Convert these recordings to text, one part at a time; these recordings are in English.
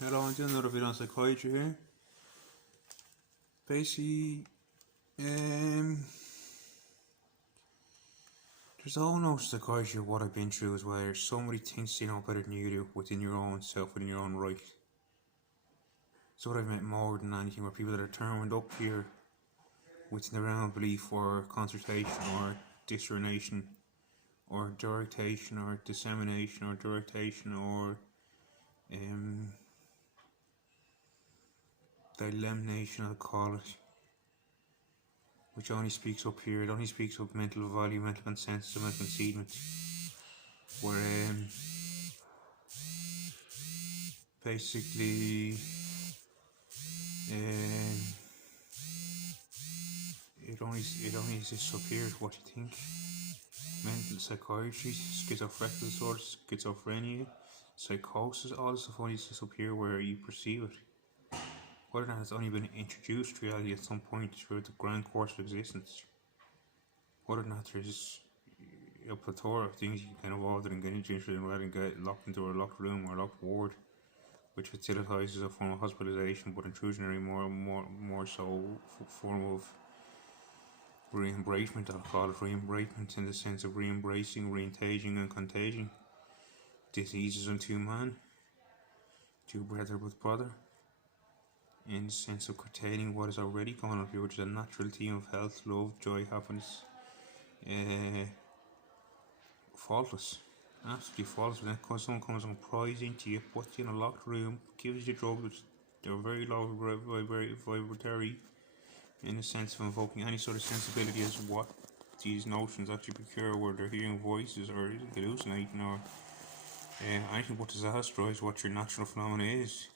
Hello, I'm doing another video on psychiatry here. Basically, there's a whole notion of psychiatry of what I've been through as well. There's so many things you know better than you do within your own self, within your own right. So what I've met more than anything were people that are turned up here within the realm of belief or consultation or discernation or directation or dissemination or directation or dilemnation, I'll call it, which only speaks up here. It only speaks up mental value, mental consensus, and mental concealment. Where basically it only exists up here. What you think? Mental psychiatry, schizophrenic disorders, schizophrenia, psychosis, all this stuff only exists up here where you perceive it. Whether or not it's only been introduced to reality at some point through the grand course of existence. Whether or not there's a plethora of things you can involve in and get interested in rather than get locked into a locked room or a locked ward, which facilitates a form of hospitalization, but intrusionary more so form of re-embracement. I'll call it re-embracement in the sense of re-embracing, re-engaging and contagion diseases unto man, do brother with brother, in the sense of curtailing what is already going on here, which is a natural theme of health, love, joy, happiness, faultless, absolutely faultless. When someone comes and pries into you, puts you in a locked room, gives you drugs which they're very low vibratory, in the sense of invoking any sort of sensibility as to what these notions actually procure, where they're hearing voices or hallucinating or anything but disastrous what your natural phenomena is.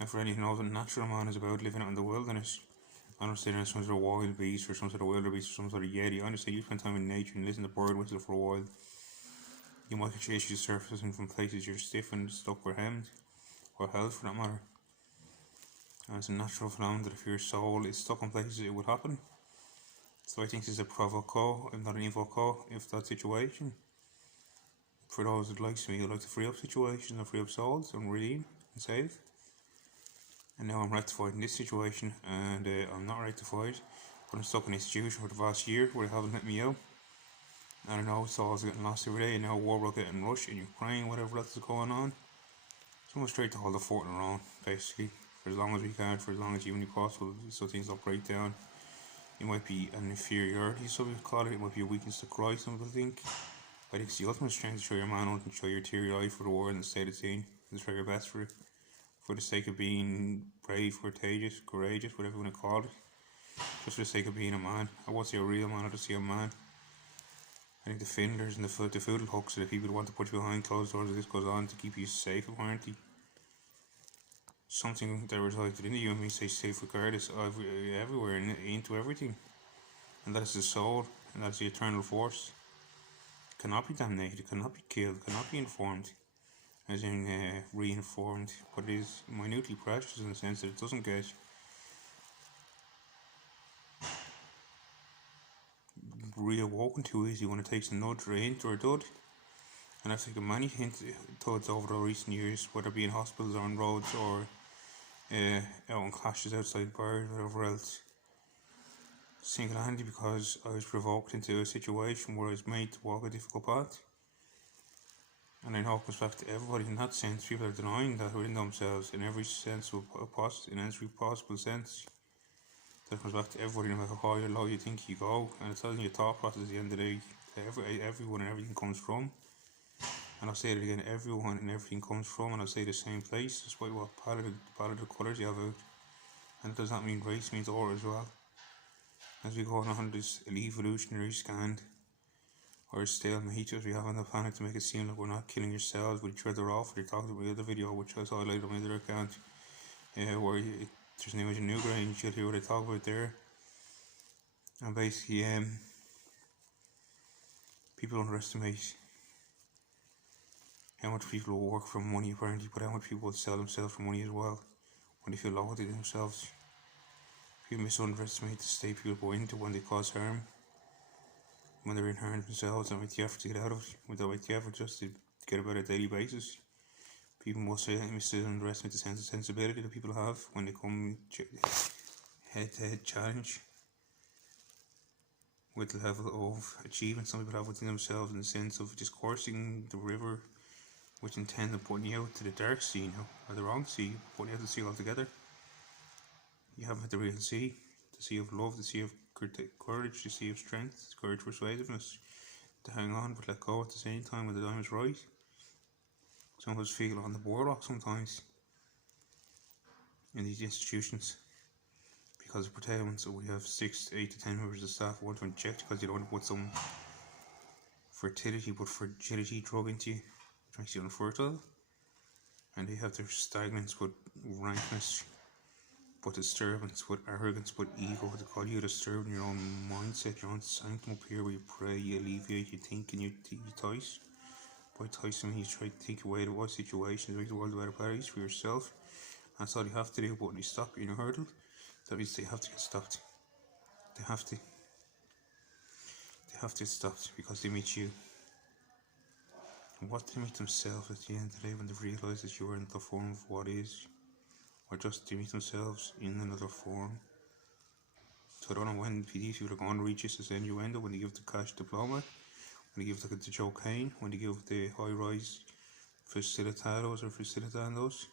And for anyone who knows what natural man is about, living out in the wilderness, I don't say there's some sort of wild beast or some sort of wildebeest or some sort of yeti. I understand you spend time in nature and listen to bird whistle for a while. You might get your issues surfacing from places you're stiff and stuck or hemmed, or held for that matter. And it's a natural phenomenon that if your soul is stuck in places, it would happen. So I think this is a provoco, if not an invoco, if that situation. For those that likes me, who like to free up situations and free up souls and redeem and save. And now I'm rectified in this situation, and I'm not rectified, but I'm stuck in an institution for the past year where they haven't let me out. And I know souls are getting lost every day, and now war will get in Russia, in Ukraine, whatever else is going on. Someone's straight to hold the fort in Iran, basically, for as long as we can, for as long as humanly possible, so things don't break down. It might be an inferiority, some people call it. It might be a weakness to cry, some people think. I think it's the ultimate strength to show your manhood and show your teary eye for the world and stay the scene, and try your best for it, for the sake of being brave, courageous, whatever you want to call it, just for the sake of being a man. I won't say a real man, I'll just say a man. I think the finders and the foodle hooks are the people who want to put you behind closed doors as this goes on to keep you safe, apparently. Something that resides within you and me says safe regardless of everywhere and into everything. And that is the soul, and that's the eternal force. It cannot be damnated, it cannot be killed, it cannot be informed, as in re-informed, but it is minutely precious in the sense that it doesn't get reawoken too easy when it takes a nudge or a hint or a dud. And I've taken many hints, duds over the recent years, whether it be in hospitals or on roads or out on clashes outside bars, whatever else. Single-handedly because I was provoked into a situation where I was made to walk a difficult path. And I know it comes back to everybody in that sense. People are denying that within themselves in every sense of in every possible sense. That comes back to everybody, no matter how high or low you think you go, and it's telling your thought process at the end of the day. Everyone and everything comes from. And I'll say it again, everyone and everything comes from, and I'll say the same place, despite what palette of colours you have out. And it does not mean race, means aura as well. As we go on this evolutionary scan, or stalemate as we have on the planet to make it seem like we're not killing yourselves with each other off. You're talking about the other video, which I highlighted on my other account, where there's an image of Newgrange, you'll hear what I talk about there. And basically, people underestimate how much people will work for money apparently, but how much people will sell themselves for money as well when they feel low within themselves. People misunderestimate the state people go into when they cause harm, when they're in harm themselves, and make the effort to get out of it, without make the effort just to get about a daily basis. People must underestimate the sense of sensibility that people have when they come head-to-head challenge with the level of achievement some people have within themselves, in the sense of just coursing the river with intent of putting you out to the dark sea, or the wrong sea, putting you out to the sea altogether. You haven't had the real sea, the sea of love, the sea of courage, the sea of strength, courage, persuasiveness, to hang on but let go at the same time when the time is right. Some of us feel on the boardwalk sometimes in these institutions because of curtailment. So we have 6, 8 to 10 members of staff who want to inject because you don't want to put some fertility but fragility drug into you, which makes you unfertile. And they have their stagnance but rankness, but disturbance, but arrogance, but ego. They call you disturbing your own mindset, your own sanctum up here where you pray, you alleviate, you think, and you toss. By Tyson, he's trying to think away the worst situations, make the world a better place for yourself. That's all you have to do. But when you stop being a hurdle, that means they have to get stopped. They have to get stopped because they meet you. And what they meet themselves at the end of the day when they realise that you are in the form of what is, or just they meet themselves in another form. So I don't know when these people are going to reach this innuendo, when they give the cash diploma, when they give the cocaine, when they give the high-rise facilitados or facilitandos.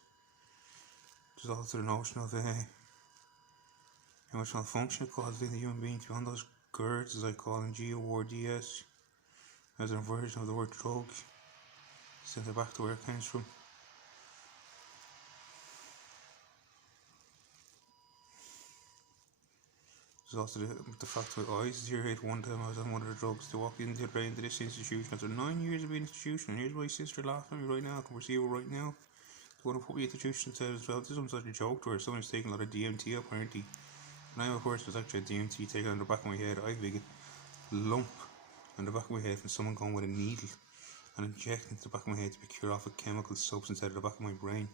There's also the notion of emotional function caused in the human being beyond those GERDs, as I call them, GORDS, as a version of the word drug. Send it back to where it comes from. There's also the fact that I deteriorated one time. I was on one of the drugs to walk into this institution after 9 years of being an institution. And here's my sister laughing at me right now. I can perceive her right now. They want to put me in the institution instead as well. This is some sort of joke to her. Someone's taking a lot of DMT apparently. And I, of course, was actually a DMT taken on the back of my head. I have a big lump on the back of my head from someone going with a needle and injecting into the back of my head to cure off a chemical substance out of the back of my brain.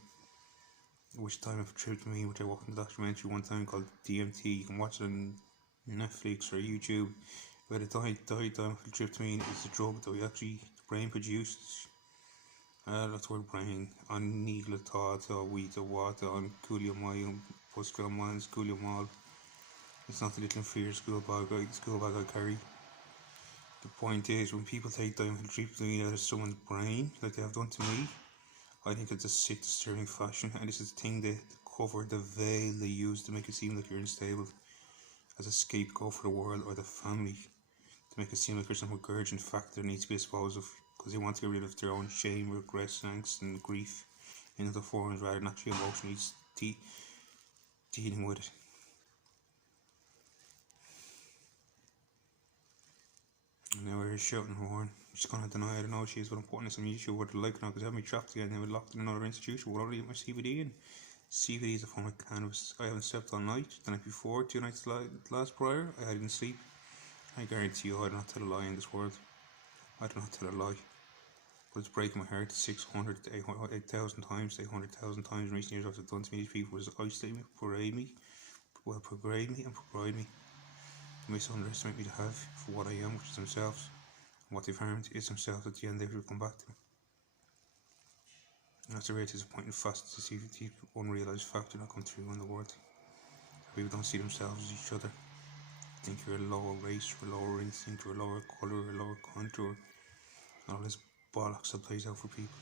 Which time I've tripped me, which I watched in the documentary one time called DMT. You can watch it on Netflix or YouTube. Where the dithyramycin is a drug that we actually, the brain produces. That's where brain on needle thought or wheat or water on cooliamine, postgramans, cooliamol. It's not the little inferior school bag I carry. The point is, when people take dimethyltryptamine out of someone's brain, like they have done to me, I think it's a sick, disturbing fashion, and this is the thing that cover, the veil they use to make it seem like you're unstable, as a scapegoat for the world or the family, to make it seem like there's some urgent factor that needs to be disposed of, because they want to get rid of their own shame, regret, angst, and grief in other forms rather than actually emotionally dealing with it. And now we're shouting horn. She's gonna deny it. I know she is, but I'm putting this on YouTube what they're like now because I have me trapped again. They were locked in another institution. What do I get my CBD in? CBD is a form of cannabis. I haven't slept all night. The night before, 2 nights last prior, I didn't sleep. I guarantee you, I do not tell a lie in this world. I do not tell a lie. But it's breaking my heart 600 to 8,000 times, 800,000 times in recent years. What they've done to me, these people is isolate me, parade me, and provide me. They misunderestimate me to have for what I am, which is themselves. And what they've harmed is themselves. At the end, they will come back to me. And that's a very disappointing fact to see the unrealised factor not come through in the world. People don't see themselves as each other. Think you're a lower race, or a lower instinct, or a lower colour, or a lower contour. And all this bollocks that plays out for people.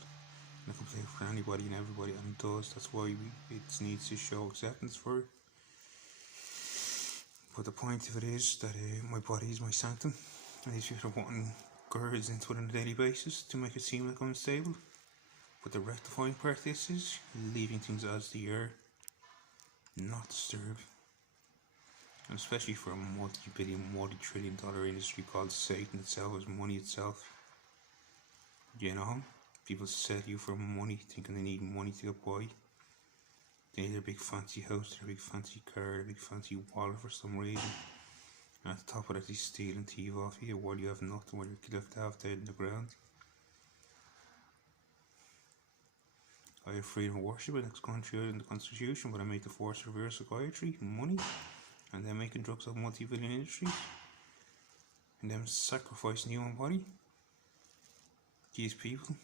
And it can play out for anybody and everybody, and it does. That's why it needs to show acceptance for it. But the point of it is that my body is my sanctum, and these people are wanting girls into it on a daily basis to make it seem like I'm unstable. But the rectifying part of this is leaving things as they are, not disturb. And especially for a multi-billion, multi-trillion dollar industry called Satan itself, as money itself. You know, people sell you for money, thinking they need money to get by. They need a big fancy house, a big fancy car, a big fancy wallet for some reason. And at the top of that, they steal and thieve off you while you have nothing, while you're left half dead in the ground. I have freedom of worship in this country in the Constitution, but I make the force revere psychiatry, money, and them making drugs of multi-billion industries, and them sacrificing the human body. These people,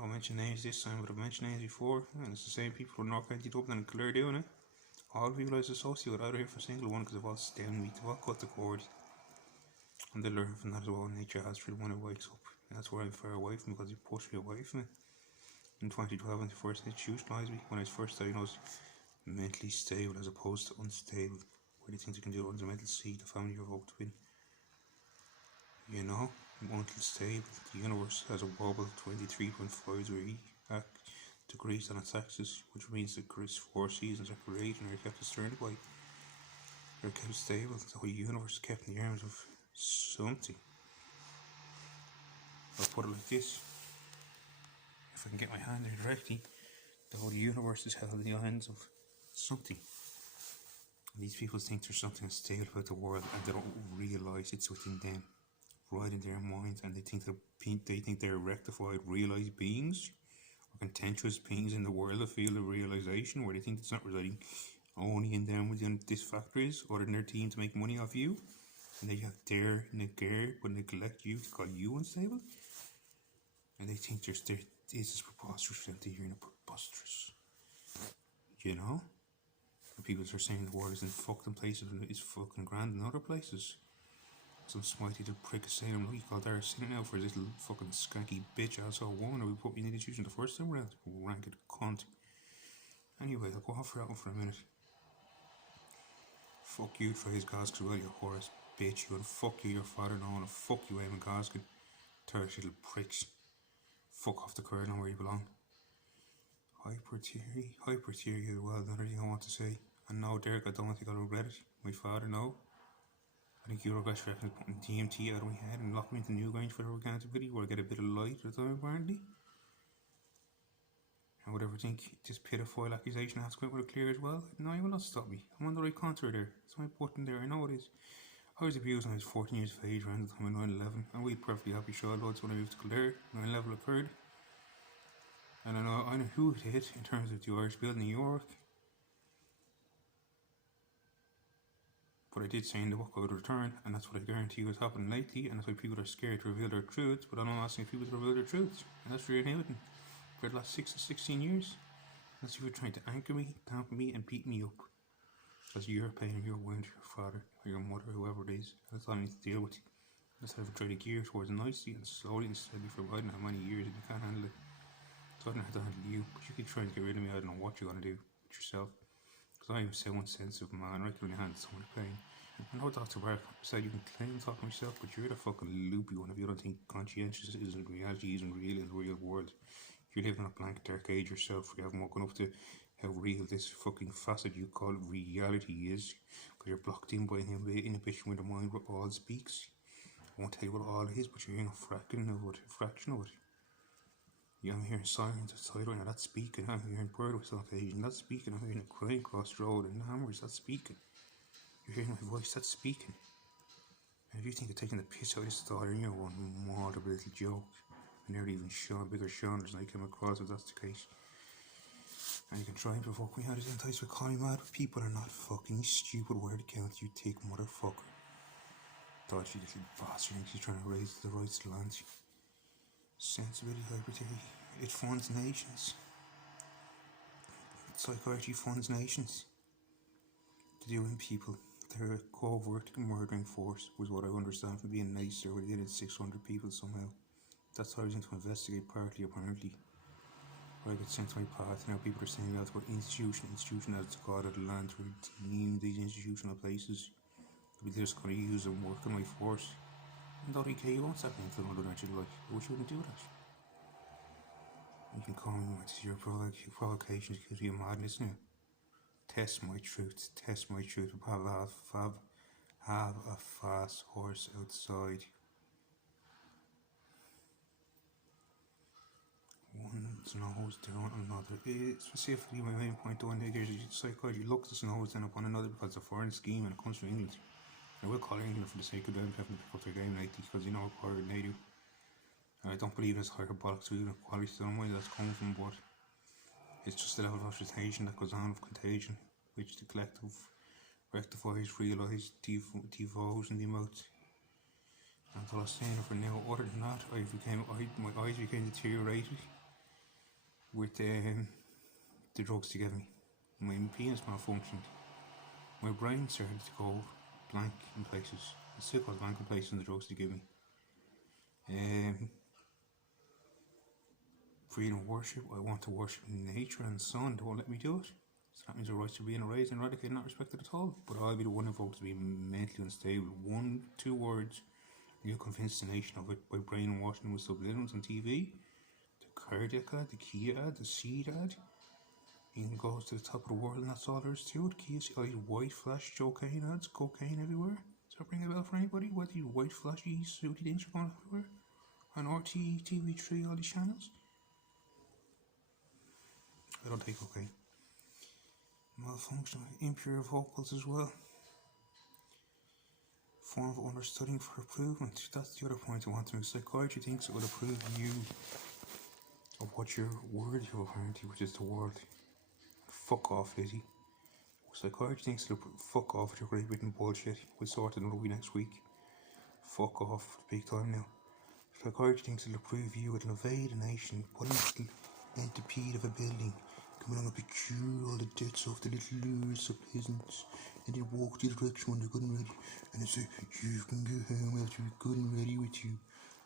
I'll mention names this time, but I've mentioned names before, and it's the same people from North County Dublin and Clare doing it. All the people I was associated with, I don't hear from a single one because they've all stemmed me, they've all cut the cord. And they learn from that as well. Nature has for when it wakes up. And that's where I'm far away from because he pushed me away from it. In 2012, when they first institutionalised me, when I was first diagnosed mentally stable as opposed to unstable. What do you think you can do under mental state, the family you're hoped to win? You know, mentally stable. The universe has a wobble 23.5 degrees on its axis, which means the 4 seasons are created and are kept astern by. They're kept stable. The whole universe is kept in the arms of something. I'll put it like this. If I can get my hand there directly, the whole universe is held in the hands of something. These people think there's something stable about the world and they don't realise it's within them, right in their minds, and they think they're rectified, realised beings, or contentious beings in the world of field of realisation, where they think it's not residing only in them within this factor is, or in their team to make money off you, and they have dare negate but neglect you to call you unstable, and they think this is preposterous and they're hearing preposterous, you know? People are saying the world is in fucking places and it's fucking grand in other places. Some smitey little prick is saying, look, you called Dara sitting now for this little fucking skanky bitch asshole woman, or we put me in the institution the first time around. Ranked cunt. Anyway, I'll go off for that one for a minute. Fuck you, Trace Goskin, well, you Horace bitch, you, and fuck you, your father, no, and fuck you, Eamon Goskin. Third little pricks. Fuck off the curtain where you belong. Hypertheory, well, another thing I want to say. And no, Derek, I don't think I'll regret it. My father, no. I think you regret putting DMT out of my head and lock me into Newgrange for the accountability where I get a bit of light at the time, apparently. And whatever think this pedophile accusation has to come out with clear as well. No, you will not stop me. I'm on the right contour there. It's my button there, I know it is. I was abused when I was 14 years of age around the time of 9/11, and we had perfectly happy childhoods when I moved to Kildare. 9/11 occurred. And I know who it hit in terms of the Irish Bill in New York. But I did say in the book I would return, and that's what I guarantee was happening lately, and that's why people are scared to reveal their truths, but I'm not asking people to reveal their truths. And that's Rear Hamilton for the last 6 to 16 years. That's you were trying to anchor me, dampen me, and beat me up. Because you're pain and you're wound to your father, or your mother, whoever it is. That's all I need to deal with. Instead of trying to gear towards nicely and slowly and steadily for riding how many years and you can't handle it. So I don't have to handle you, but you keep trying to get rid of me. I don't know what you're going to do with yourself. Because I am so insensitive, man. I can only handle so much pain. I know Dr. Bark said you can claim talking myself, but you're the fucking loopy one if you don't think conscientious isn't reality, isn't real in the real world. You're living in a blank dark age yourself. You haven't woken up to how real this fucking facet you call reality is. Because you're blocked in by an inhibition with the mind where all speaks. I won't tell you what all it is, but you're hearing a fraction of it. Yeah, I'm hearing sirens outside right now, that's speaking. I'm hearing bird whistle occasion, that's speaking. I'm hearing a crying across the road and hammers, that's speaking. You're hearing my voice, that's speaking. And if you think of taking the piss out of this daughter, you're one moderate little joke. I never even Sean, bigger Seaners than I came across if that's the case. And you can try and provoke me out of entice with calling mad, but people are not fucking stupid word count, you take motherfucker. Dodgy little bastard thinks he's trying to raise the rights to land. Sensibility, hypertheory, it funds nations. Psychiatry funds nations. To do in people. They're a covert murdering force, was what I understand from being nice there, where they did 600 people somehow. That's how I was into investigate partly, apparently. Where I got sent to my path, now people are saying that's what institution as the god of the land to redeem these institutional places. They're just going to use them, work on my force. And don't care, you won't step into another dimension like, I wish you wouldn't do that. You can call me your provocations because you're madness now. Test my truth. Have a fast horse outside. One's nose down another. Specifically, my main point on there is psychology looks its nose down upon another because it's a foreign scheme and it comes from England. I will call England for the sake of them having to pick up their game lately because you know how hard they do. I don't believe there's hyperbolic inequality to them, where that's coming from, but it's just the level of agitation that goes on of contagion, which the collective rectifies, realise, devotes in the mouth. And all I was saying for now, other than that, my eyes became deteriorated. with the drugs to give me. My penis malfunctioned. My brain started to go blank in places. It still goes blank in places in the drugs to give me. Freedom of worship. I want to worship nature and the sun. They won't let me do it. So that means the rights are being erased and eradicated, not respected at all. But I'll be the one involved to be mentally unstable. 1-2 words, you'll convince the nation of it by brainwashing them with subliminals on TV. The cardiac ad, the Kia ad, the seed ad. Even goes to the top of the world and that's all there is to it. Kia see all these white flash cocaine ads, cocaine everywhere. Does that ring a bell for anybody? What these white flashy sooty things are going everywhere? On RT, TV3, all these channels. I don't take cocaine. Malfunction, impure vocals as well. Form of understudying for improvement. That's the other point I want to make. Psychiatry thinks it will approve you of what you're worthy of apparently, which is the world. Fuck off, Lizzie. Psychiatry thinks it'll fuck off with your great written bullshit. We'll sort it another week next week. Fuck off, big time now. Psychiatry thinks it'll approve you, it'll invade a nation, put in the centipede of a building, come along and procure all the debts off the little lures of peasants, and they walk the direction when they're good and ready, and they say, you can go home after you're good and ready with you.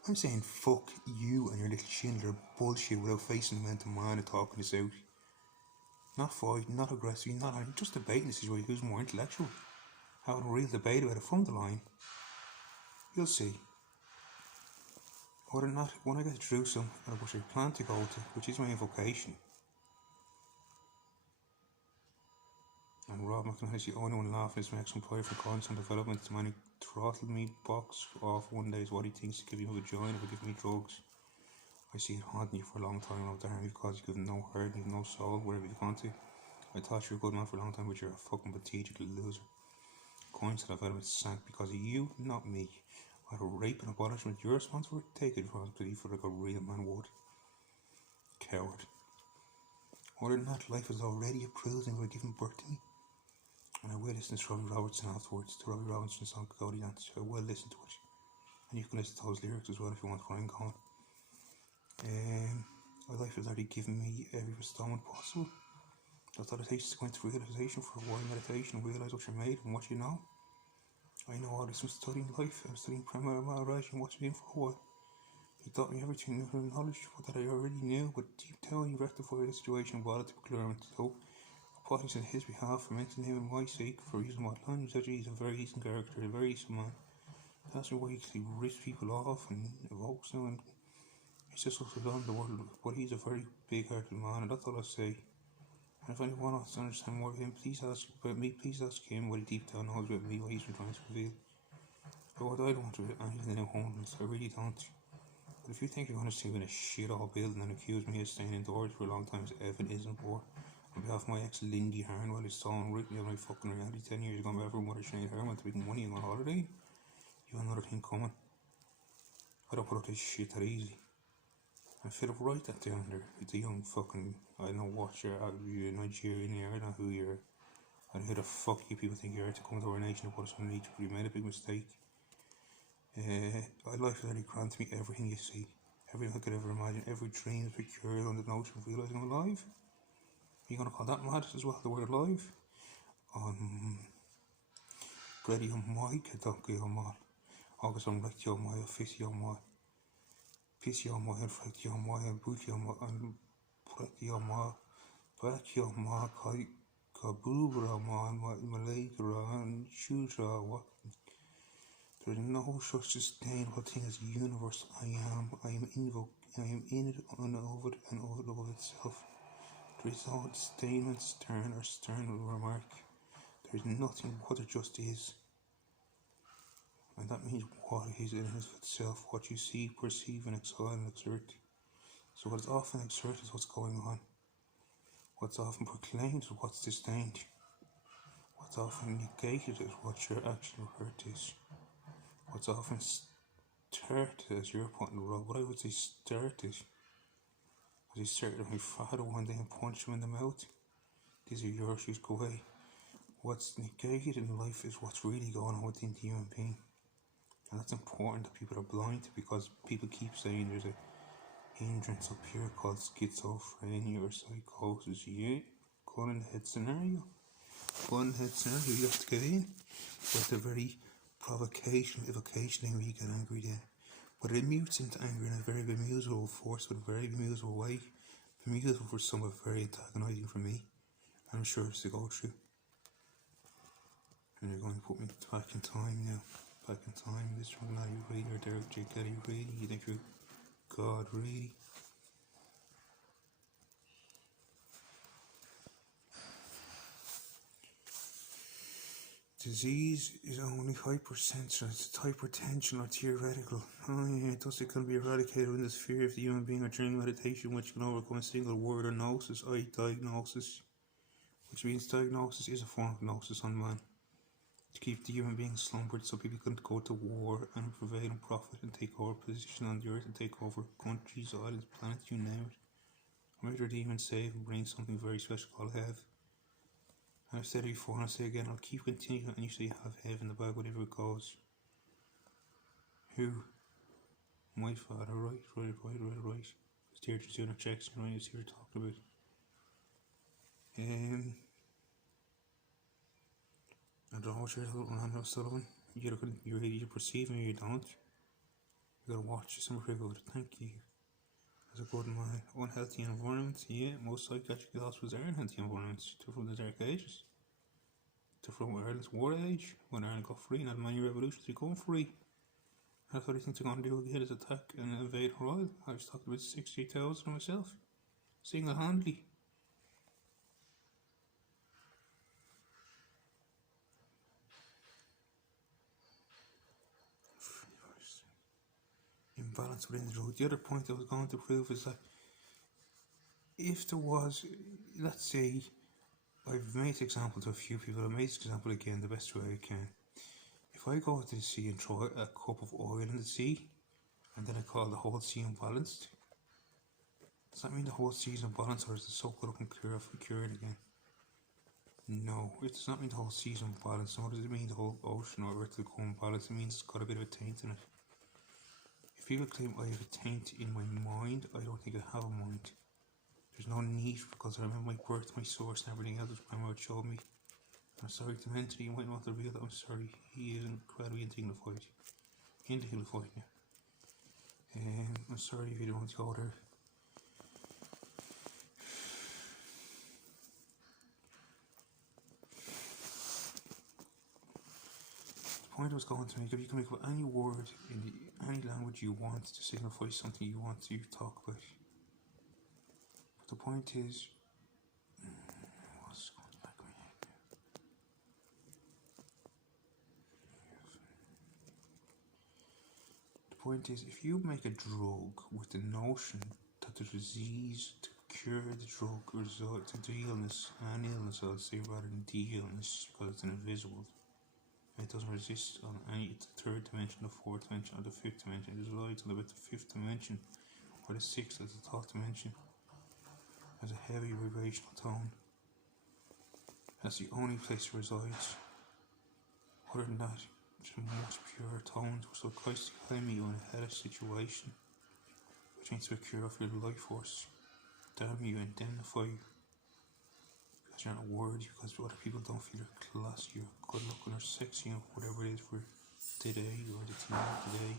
I'm saying fuck you and your little Schindler bullshit without facing the man to man and talking this out. Not fighting, not aggressive, not just debating the situation. Who's more intellectual? Having a real debate about it from the line. You'll see. Or not, when I get to Jerusalem, which I plan to go to, which is my vocation. And Rob McIntyre is the only one laughing is my ex-employer for constant development. The man who throttled me box off one day is what he thinks to give you a vagina for giving me drugs. I see it haunting you for a long time out there because you've no heart, you've no soul, wherever you've gone to. I thought you were a good man for a long time, but you're a fucking pathetic little loser. Coins that I've had sank because of you, not me. Out of rape and abolishment, you're responsible for taking responsibility for like a real man would. Coward. Other than that, life is already approved and we're giving birth to me. And I will listen to Robbie Robertson afterwards, to Robbie Robertson's song Cody Dance. I will listen to it. And you can listen to those lyrics as well if you want Ryan Cohen. My life has already given me every bestowment possible. That's all it takes to go into realization for a while meditation and realise what you're made and what you know. I know all this from studying life. I'm studying primary knowledge and watching him for a while. He taught me everything new knowledge that I already knew, but deep down he rectified the situation and brought it to clearance. So, apologies on his behalf for mentioning him and my sake for using what language. Actually, he's a very decent character, a very decent man. That's why he rips people off and evokes them, and he's just looks around the world. But he's a very big-hearted man, and that's all I say. And if anyone wants to understand more of him, please ask about me. Please ask him what he deep down knows about me, what he's been trying to reveal. But what I don't want to do anything in homeless, I really don't. But if you think you're going to stay in a shit-all building and accuse me of staying indoors for a long time as Evan isn't for, on behalf of my ex Lindy Harnwell, is stalling right me on my fucking reality 10 years ago, ever mother Sinead Harnwell went to make money and on holiday, you have another thing coming. I don't put up this shit that easy. And Philip, write that down there. It's a young fucking, I don't know what you're Nigerian here, I don't know who you're. I don't know who the fuck you people think you are to come to our nation and put us underneath. You made a big mistake. Life has already granted me everything you see. Everything I could ever imagine. Every dream is procured on the notion of realising I'm alive. Are you going to call that mad as well, the word alive? Ready on my Kentucky on my August on like your my office on my piece on my head fight on my and boot on my and pretty on my back on my kite kaboober on my leg and shoes what. There is no such sustainable thing as a universe. I am in it and over it and over itself. There is no statement, stern or stern remark. There is nothing what it just is. And that means what is in itself, what you see, perceive and exhale and exert. So what is often exerted is what's going on. What's often proclaimed is what's disdained. What's often negated is what your actual hurt is. What's often started as you're putting the road, what I would say started, as he started with my father one day and punched him in the mouth. These are your shoes, go away. What's negated in life is what's really going on within the human being. And that's important that people are blind to, because people keep saying there's a hindrance up here called schizophrenia or psychosis. Yeah, gun in the head scenario. Gun in the head scenario, you have to get in. But the very provocation, evocation thing where you get angry then. But it mutes into anger in a very bemusable force, with a very bemusable way. Bemusable for some, but very antagonising for me. I'm sure it's to go through. And they're going to put me back in time now. Back in time. This from Larry Reid or Derek J. Kelly, really? You think you're God, really? Disease is only hypersensitive, it's hypertension or theoretical. Oh yeah, thus it can be eradicated in the sphere of the human being or during meditation, which can overcome a single word or gnosis, i.e. diagnosis. Which means diagnosis is a form of gnosis on man. To keep the human being slumbered so people can go to war and prevail and profit and take over position on the earth and take over countries, islands, planets, you name it. Murder demons save and bring something very special called heaven. And I've said it before and I'll say it again, I'll keep continuing and you say you have heaven in the bag, whatever it goes. Who? My father, right. His teacher's doing a checks and I was here talking about. I don't know what you're talking about, Sullivan. You're either perceiving or you don't. You gotta watch this and very good. Thank you. As a good man. Unhealthy environment, yeah, most psychiatric hospitals are unhealthy environments. They're from the Dark Ages. They're from Ireland's War Age, when Ireland got free and had many revolutions to become free. That's what I think they're going to do again, is attack and invade Ireland. I was talking about 60,000 myself, single-handedly. Imbalance within the road. The other point I was going to prove is that if there was, let's say, I've made example to a few people, I've made this example again the best way I can. If I go to the sea and throw a cup of oil in the sea, and then I call the whole sea unbalanced, does that mean the whole sea is unbalanced, or is it soak it up and cure it again? No, it does not mean the whole sea is unbalanced, nor does it mean the whole ocean or earth will go unbalanced. It means it's got a bit of a taint in it. If people claim I have a taint in my mind, I don't think I have a mind. There's no need, because I remember my birth, my source and everything else which my mother showed me. I'm sorry to mention, you might not reveal that, I'm sorry, he is incredibly indignified. Indignified, yeah. I'm sorry if you don't want to go there. The point I was going to make, if you can make up any word in any language you want to signify something you want to talk about. But the point is, what's going back in my head now? The point is, if you make a drug with the notion that the disease to cure the drug result to the illness, an illness I'll say rather than the illness, because it's invisible. It doesn't resist on any third dimension, the fourth dimension, or the fifth dimension. It resides on about the fifth dimension, or the sixth as the thought dimension. Has a heavy vibrational tone. That's the only place it resides. Other than that, it's much purer tones. So Christ behind me, you're in a hellish situation, which means to a cure for your life force. Damn you, indemnify you. Because you're not worthy, because other people don't feel you're classy, you're good looking or sexy, or whatever it is for today, or the team today,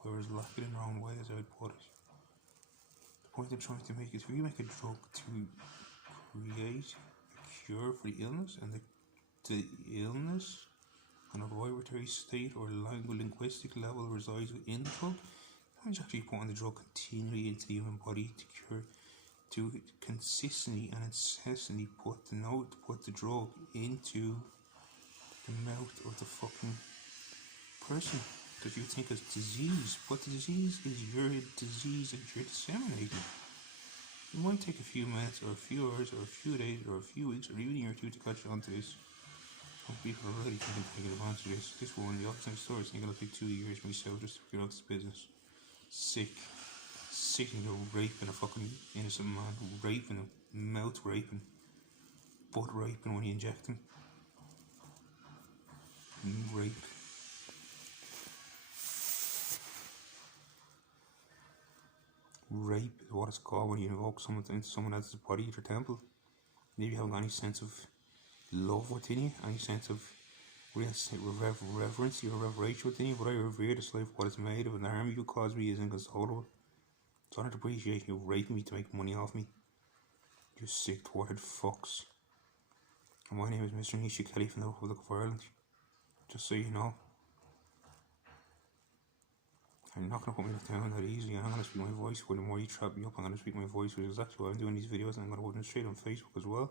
whoever's lacking in their own way, as I would put it. The point I'm trying to make is, if you make a drug to create a cure for the illness, and the illness on a vibratory state or linguistic level resides within the drug, that means actually putting the drug continually into the human body to cure, to consistently and incessantly put the drug into the mouth of the fucking person that you think is disease, but the disease is your disease that you're disseminating. It might take a few minutes or a few hours or a few days or a few weeks or even a year or two to catch on to this. Some people are really thinking taking advantage of this. This one, the opposite story, is thinking it'll take 2 years myself just to figure out this business. Sick of raping a fucking innocent man, raping him, mouth raping, butt raping when you inject him. Rape. Rape is what it's called when you invoke someone into someone else's body at your temple. Maybe you haven't got any sense of love within you, any sense of reverence or reverential within you, but I revere this life, what it's made of, and the harm you cause me is inconsolable. It's not appreciation of raping me to make money off me. You sick, thwarted fucks. And my name is Mr. Nisha Kelly from the Republic of Ireland. Just so you know. I'm not going to put me down that easily. I'm going to speak my voice. When the more you trap me up, I'm going to speak my voice, which is actually why I'm doing these videos, and I'm going to put them straight on Facebook as well.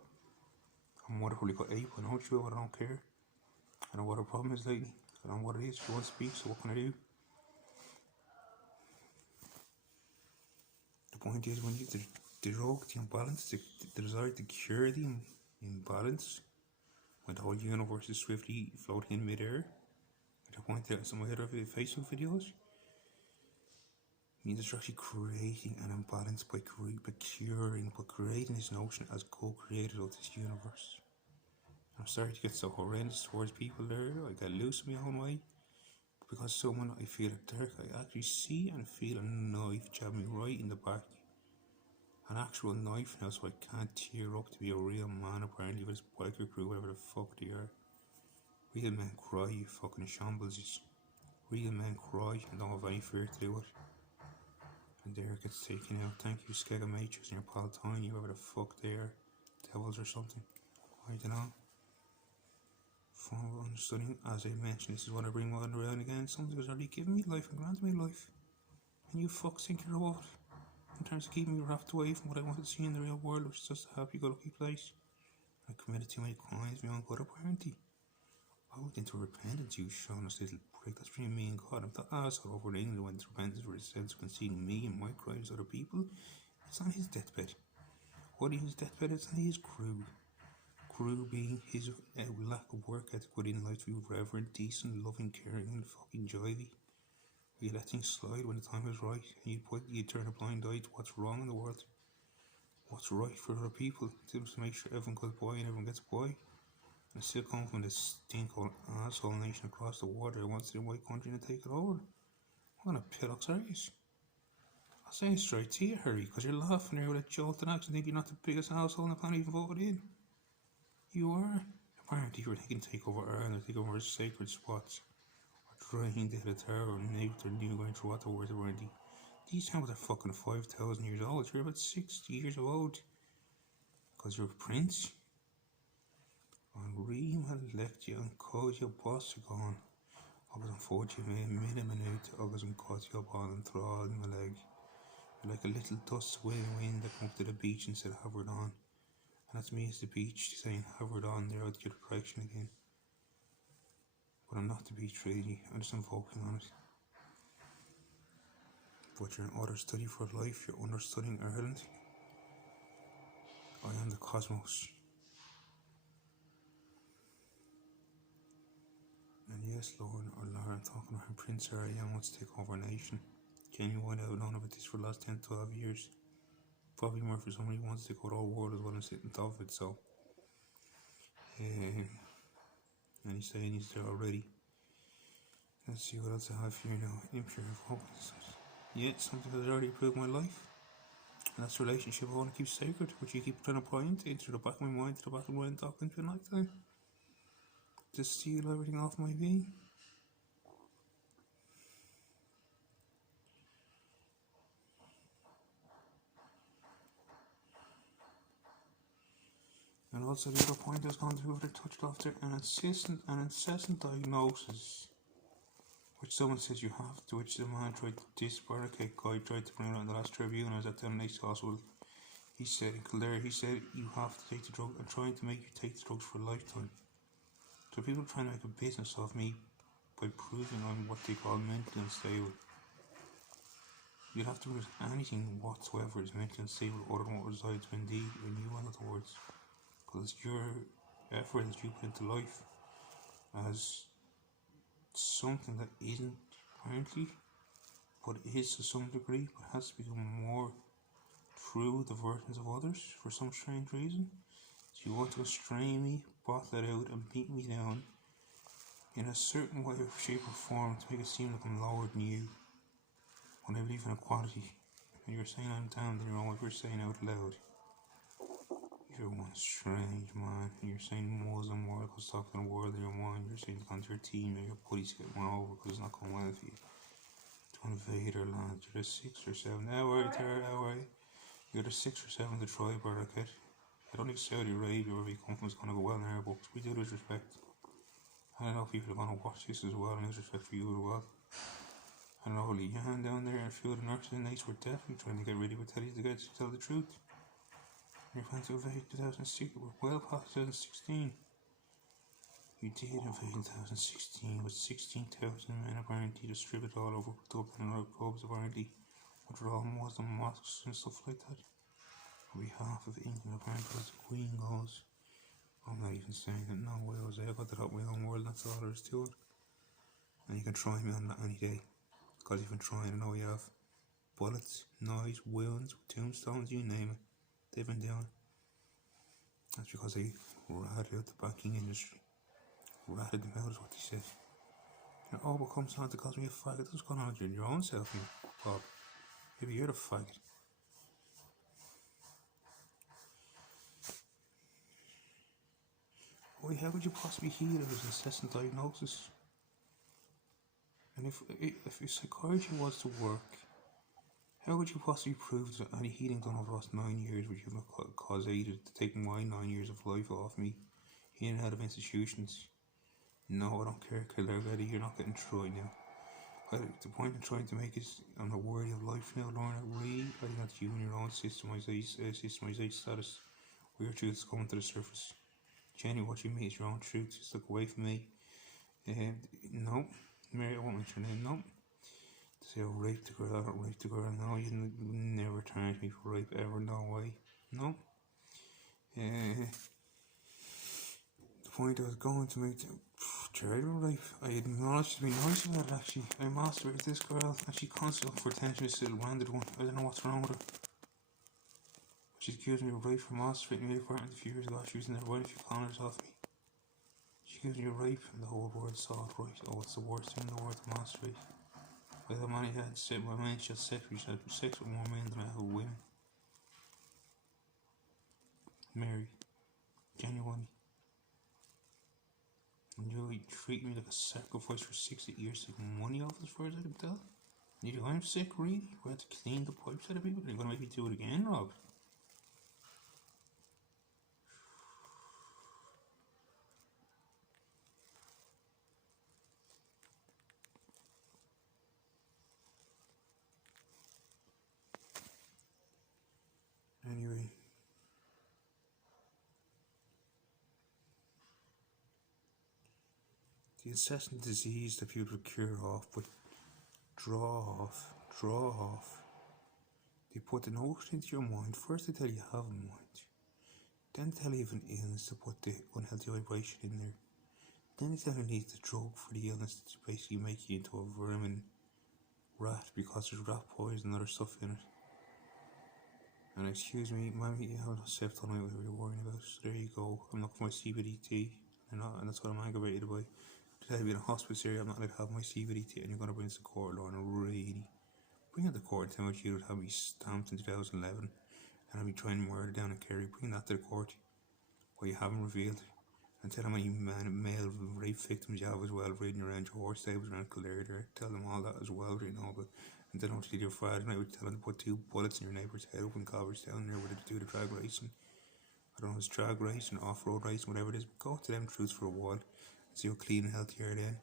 I'm wonderfully got 8, but I don't you, but I don't care. I know what the problem is lately. I don't know what it is. If you want to speak, so what can I do? The point is, when you the drug, the imbalance, the desire to cure the imbalance, when the whole universe is swiftly floating in midair, like I pointed out in some of my other Facebook videos, means it's actually creating an imbalance by curing, by creating this notion as co-creator of this universe. I'm sorry to get so horrendous towards people there. I get loose in my own way. Because someone I feel it dark, I actually see and feel a knife jab me right in the back. An actual knife now, so I can't tear up to be a real man apparently with his biker crew, whatever the fuck they are. Real men cry, you fucking shambles. Real men cry and don't have any fear to do it. And there it gets taken out. Thank you, Skegamatrix and your pal Tiny, whoever the fuck they are. Devils or something. I don't know. Fun understanding, as I mentioned, this is what I bring on around again. Something was already given me life and granted me life. And you fucks think you're above it. In terms of keeping me wrapped away from what I wanted to see in the real world, which is just a happy-go-lucky place. I committed too many crimes beyond good apparently. I went into repentance, you shameless little prick. That's between me and God. I'm the asshole over in England who went into repentance for his sense of conceding me and my crimes to other people. It's on his deathbed. What is his deathbed? It's on his crew. Crew being his lack of work ethic within life to be reverent, decent, loving, caring, and fucking jivey. You let things slide when the time is right, and you turn a blind eye to what's wrong in the world. What's right for other people, to make sure everyone goes by and everyone gets by. And still come from this stink-old asshole nation across the water that wants the white country to take it over. What kind of pillocks are you? I'll say it straight to you, Harry, because you're laughing there with a jolting accent, think you're not the biggest asshole in the planet even voted in. You are. Apparently you were thinking to take over Ireland or take over sacred spots. Or trying to hit a tower or name their new going through what the words are already. These towns are fucking 5,000 years old. You're about 60 years old. Because you're a prince. And Reem had left you and caused your boss to gone. Agus an fóide mé minute agus an cosio ball and throw in my leg. You're like a little dust swaying wind that come up to the beach and said hovered on. And that's me as the beach saying hovered on there out the other direction again. But I'm not the beach really, I'm just invoking on it. But you're an understudy for life, you're understudying Ireland. I am the cosmos. And yes, Lauren or Lara, I'm talking about Prince Ariane wants to take over a nation. Genuine, I've known about this for the last 10-12 years. Probably more for somebody who wants to take over the whole world as well and sit on top of it, so. And he's saying he's there already. Let's see what else I have here now. Impure focus. Yeah, something that's already improved my life. And that's the relationship I want to keep sacred, which you keep trying to point into the back of my mind, to the back of my mind, talking to night time. To steal everything off my being. And also the other point I was going through what I touched off there, an incessant diagnosis. Which someone says you have to, which the man tried to disbarricade guy tried to bring out in the last tribune. I was at the next hospital. He said in Kildare, he said you have to take the drug and trying to make you take the drugs for a lifetime. So people are trying to make a business of me by proving I'm what they call mentally unstable. You have to prove anything whatsoever is mentally unstable other than what resides in you, in other words. Because your effort that you put into life as something that isn't apparently, but is to some degree, but has to become more through the versions of others for some strange reason. So you want to strain me, bottle it out and beat me down in a certain way or shape or form to make it seem like I'm lower than you when I believe in equality And you're saying I'm down there, what you're saying out loud. You're one strange man. You're saying Muslim world, because talking the world of your mind. You're saying to your team and your buddies getting one over because it's not going well for you. To invade our land. You're the 6 or 7. How are you? You're the 6 or 7 the tribe, kid. I don't think Saudi Arabia, where we come from, is going to go well in our books. We do lose respect. I don't know if people are going to watch this as well and lose respect for you as well. I don't know, Leanne down there and a few of the nurses and mates were definitely trying to get rid of it, tell the truth. You're planning to invade 2006, we're well past 2016. You did invade in 2016 with 16,000 men apparently distributed all over Dublin and other clubs apparently, which were all Muslim mosques and stuff like that. On behalf of England, apparently, as the Queen goes. I'm not even saying it, no way, Jose. I've got that up my own world, that's all there is to it. And you can try me on that any day. Because you've been trying, I know you have. Bullets, knives, wounds, tombstones, you name it. They've been doing. That's because they ratted out the banking industry. Ratted them out is what they said. And all what comes on to cause me a faggot, what's going on with your own self, Bob? Maybe you're the faggot. Wait, how would you possibly heal it as an incessant diagnosis? And if your psychiatry was to work, how would you possibly prove that any healing done over the last 9 years would you have causated to take my 9 years of life off me, in and out of institutions? No, I don't care, Claire, you're not getting through it now. The point I'm trying to make is, I'm not worthy of life now, Lorna. I think that's you and your own systemization status, where your truth is coming to the surface. Jenny, what you mean is your own truth. Just look away from me. No, Mary, I won't mention your name. No. To say I raped the girl, I don't rape the girl. No, you never tarnish me for rape ever. No way. No. The point I was going to make, charitable rape. I acknowledge to be nice about it actually. I masturbated this girl and she constantly for attention, this little rounded one. I don't know what's wrong with her. She's accused me of rape for masturbating in my apartment a few years ago. She was in there right a few corners off me. She accused me of rape and the whole world saw it right. Oh, it's the worst thing in the world to masturbate. Well, the man had said, my man should sex with more men than I have with women. Mary, genuinely. And you treat me like a sacrifice for 60 years to take money off as far as I can tell. I'm sick, really? We have to clean the pipes out of people. Are you going to make me do it again, Rob? Anyway. The incessant disease that people cure off, but draw off. They put the notion into your mind. First they tell you have a mind. Then they tell you you have an illness to put the unhealthy vibration in there. Then they tell you need the drug for the illness to basically make you into a vermin rat because there's rat poison and other stuff in it. And excuse me, maybe you haven't slept all night, whatever you're worrying about. So there you go. I'm looking for my CBD and that's what I'm aggravated by. To tell you in a hospice area, I'm not allowed to have my CBD and you're going to bring this to court, Lorna, really. Bring it to court and tell me what you would have me stamped in 2011 and I'll be trying to murder down in Kerry. Bring that to the court. What you haven't revealed. And tell them how many male rape victims you have as well, riding around your horse stables around Kildare there. Tell them all that as well, you know. But and then obviously your Friday night would tell them to put 2 bullets in your neighbour's head up in Covers down there where they do the drag racing. I don't know if it's drag racing, off-road racing, whatever it is. But go to them truths for a while and see how clean and healthy you are then.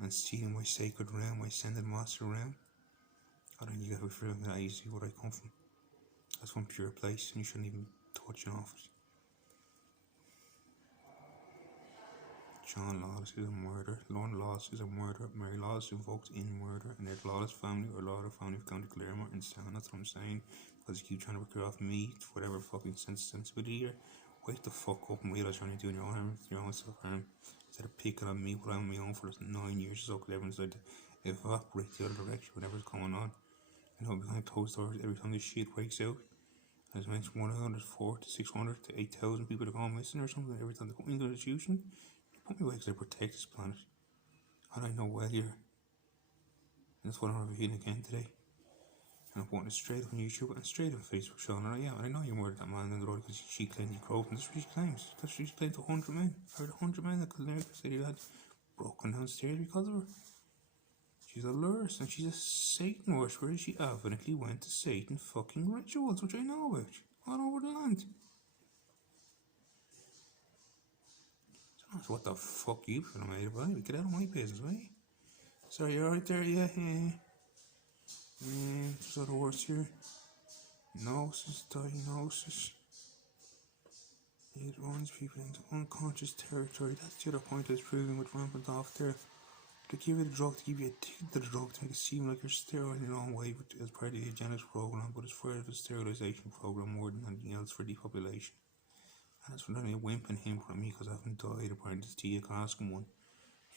And seeing my sacred realm, my ascended master realm. I don't think you have a feeling that easy where I come from. That's one pure place and you shouldn't even touch off it. John Lawless is a murderer. Lorne Lawless is a murderer. Mary Lawless invoked in murder. And their Lawless family or Lawless family of County Claremont and Sound. That's what I'm saying. Because you keep trying to recruit off me for whatever fucking sensibility here. Wake the fuck up and realise you're only doing your own harm, your own self harm. Instead of picking on me, what I'm on my own for 9 years or so, because everyone's like to evaporate the other direction, whatever's going on. I know behind closed doors, every time this shit breaks out, as I mentioned, 100, 400 to 600 to 8,000 people are going missing or something every time they come into the institution. They put me away because I protect this planet. And I know well here. And that's what I'm revealing again today. And I'm putting it straight up on YouTube and straight up on Facebook, showing her, yeah, I know you murdered that man on the road because she claimed you groped him. That's what she claims. That's what she claimed to 100 men. I heard 100 men that said he had broken downstairs because of her. She's a lurse and she's a Satan worshipper. She evidently went to Satan fucking rituals, which I know about, all over the land. So that's what the fuck you put on me about. Get out of my business, right? Sorry, you're right there, yeah. There's other words here. Gnosis, diagnosis. It runs people into unconscious territory. That's the other point I was proving with rampant off there. To give you the drug, to give you addicted to the drug, to make it seem like you're sterile in your own way as part of the eugenics program, but it's part of the sterilization program more than anything else for depopulation. And it's for not a wimp and him from me because I haven't died according to Tia asking one.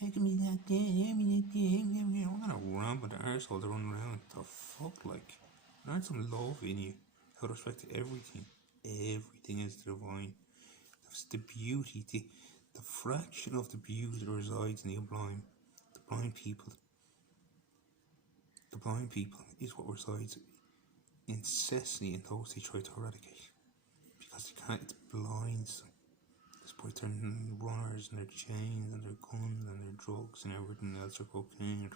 How come he's not dead? I'm gonna rampant arsehole to run around. The fuck, like? Learn some love in you. Out of respect to everything. Everything is divine. That's the beauty, the fraction of the beauty that resides in the blind. The blind people. The blind people is what resides incessantly in those they try to eradicate. Because they can't, it blinds them. Despite their runners and their chains and their guns and their drugs and everything else, their cocaine,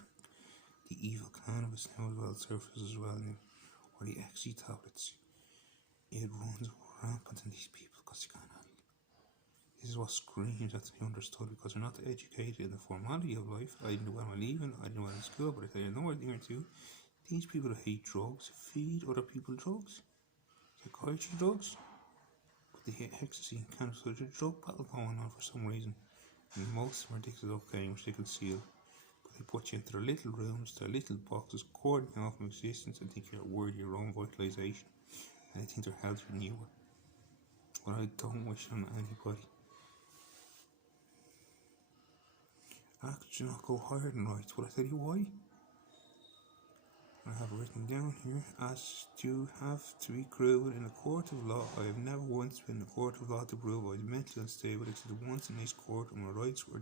the evil cannabis now as well surfaces as well, or the ecstasy tablets. It runs rampant in these people because they can't handle it. This is what screams that to be understood because they're not educated in the formality of life. I didn't do well in leaving, I didn't do well in school, but I tell you another thing or two. These people who hate drugs feed other people drugs. Psychiatry drugs. But they hate ecstasy and cannabis. So there's a drug battle going on for some reason. And most of them are addicted to cocaine, which they conceal. But they put you into their little rooms, their little boxes, cordon you off from existence and think you're worthy of your own vitalisation. And I think they're healthier than you are. But I don't wish on anybody. Actually, not go higher than right. But I tell you why. I have written down here, as you have to be cruel in a court of law. I have never once been in a court of law to prove I was mentally unstable, except once in this court and my rights were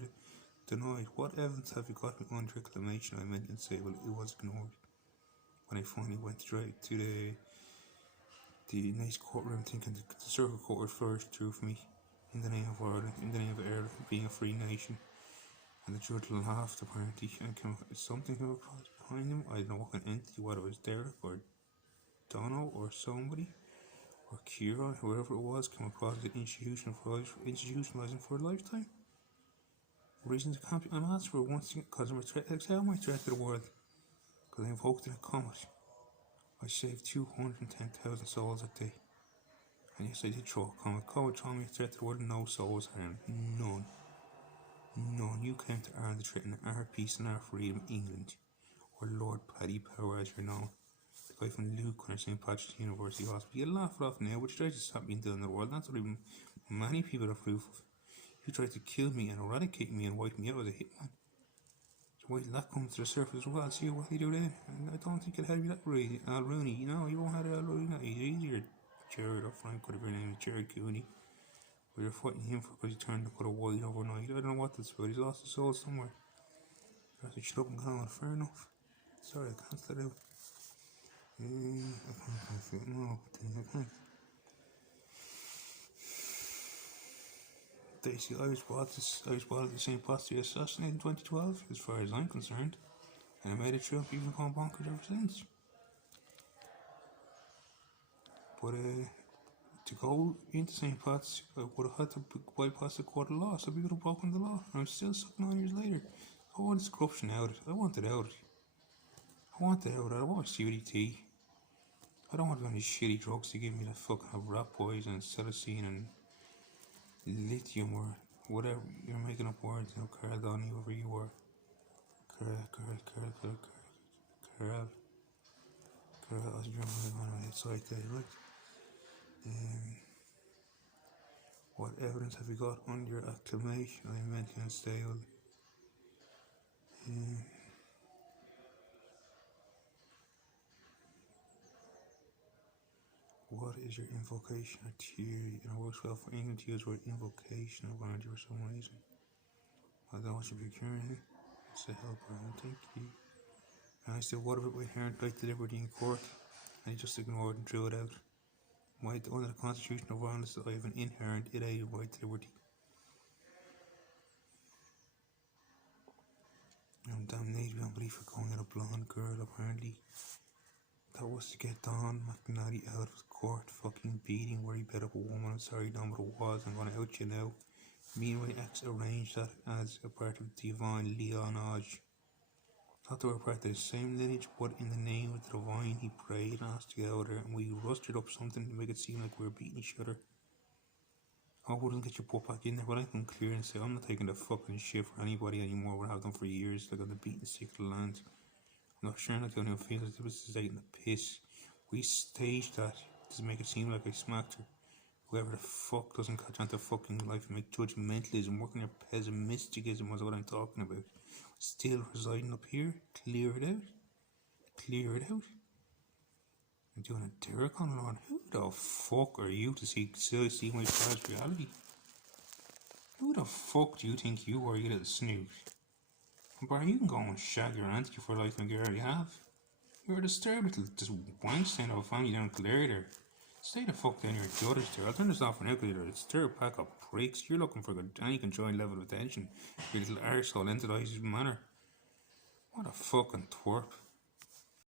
denied. What evidence have you got me under reclamation I mentally unstable? It was ignored. When I finally went to the nice courtroom, thinking the circuit court would flourish through for me in the name of Ireland, in the name of Ireland being a free nation. And the judge laughed apparently and something came across behind him. I don't know what kind of entity, whether it was Derek or Dono or somebody or Kira, whoever it was, came across the institutionalizing for a lifetime. Reasons it can't be unasked for once again, because I'm a threat. Tell my threat to the world. Because I invoked in a comet. I saved 210,000 souls a day. And yes, I did throw a comet. Comet told me a threat to the world, no souls harmed. None. None. You came to earn the threaten our peace and our freedom, England. Or Lord Paddy Power, as you're known. The guy from Luke when St. Patrick's University Hospital. You laugh it off now, but you try to stop me doing the world. That's what even many people are proof of. You tried to kill me and eradicate me and wipe me out as a hitman. So wait till that comes to the surface as well. See what you do then. And I don't think it'll help you that way. Al Rooney, no, you won't have Al Rooney. He's easier. Jared or Frank, whatever your name is, Jared Cooney. But you're fighting him because he turned the colour white overnight. I don't know what that's about. He's lost his soul somewhere. You have to shut up and go on. Fair enough. Sorry, I can't start out. I can't. No, I can't. Daisy, I was brought at the St. Patrick's assassinated in 2012, as far as I'm concerned. And I made it through. People have gone bonkers ever since. But to go into St. Pat's, I would have had to bypass the court of law, so we would have broken the law. And I'm still stuck 9 years later. I want this corruption out. I want it out. I want my CBT. I don't want any shitty drugs to give me that fucking have rat poison and psilocybin and lithium or whatever. You're making up words now, Carl Donny, whoever you are. Carl. I was on it's like that, right? What evidence have you got on your acclamation? I meant to stay on. What is your invocation or theory? And it works well for England to use the word invocation around you for some reason. I don't want you to be curing. It's a helper, thank you. And I said, what about my inherent right to liberty in court? And he just ignored and threw it out. Under the Constitution of Ireland, I have an inherent innate right to liberty. I'm damnation beyond belief for calling it a blonde girl, apparently. That was to get Don McNally out of court fucking beating where he beat up a woman. I'm sorry, Don, but it was. I'm gonna out you now. Me and my ex arranged that as a part of divine lineage. Thought they were part of the same lineage, but in the name of the divine, he prayed and asked to get out of there, and we rusted up something to make it seem like we were beating each other. I wouldn't get your put back in there, but I can clear and say I'm not taking the fucking shit for anybody anymore. What I've done for years, like I'm the beating sick of the land. I'm not sure like the only one feels like this is taking the piss. We staged that to make it seem like I smacked her. Whoever the fuck doesn't catch on to fucking life and make judgmentalism, working their pessimisticism was what I'm talking about. Still residing up here, clear it out. Clear it out. I'm doing a Derek on Lord. Who the fuck are you to see my past reality? Who the fuck do you think you are, you little snoot? Bar, you can go and shag your auntie for life like you already have. You're the star little just wankstein of a family down Clare there. Stay the fuck down your judges there. I'll turn this off for now because you're a stir pack of pricks. You're looking for any conjoined level of attention. Your little arsehole entitized manner. What a fucking twerp.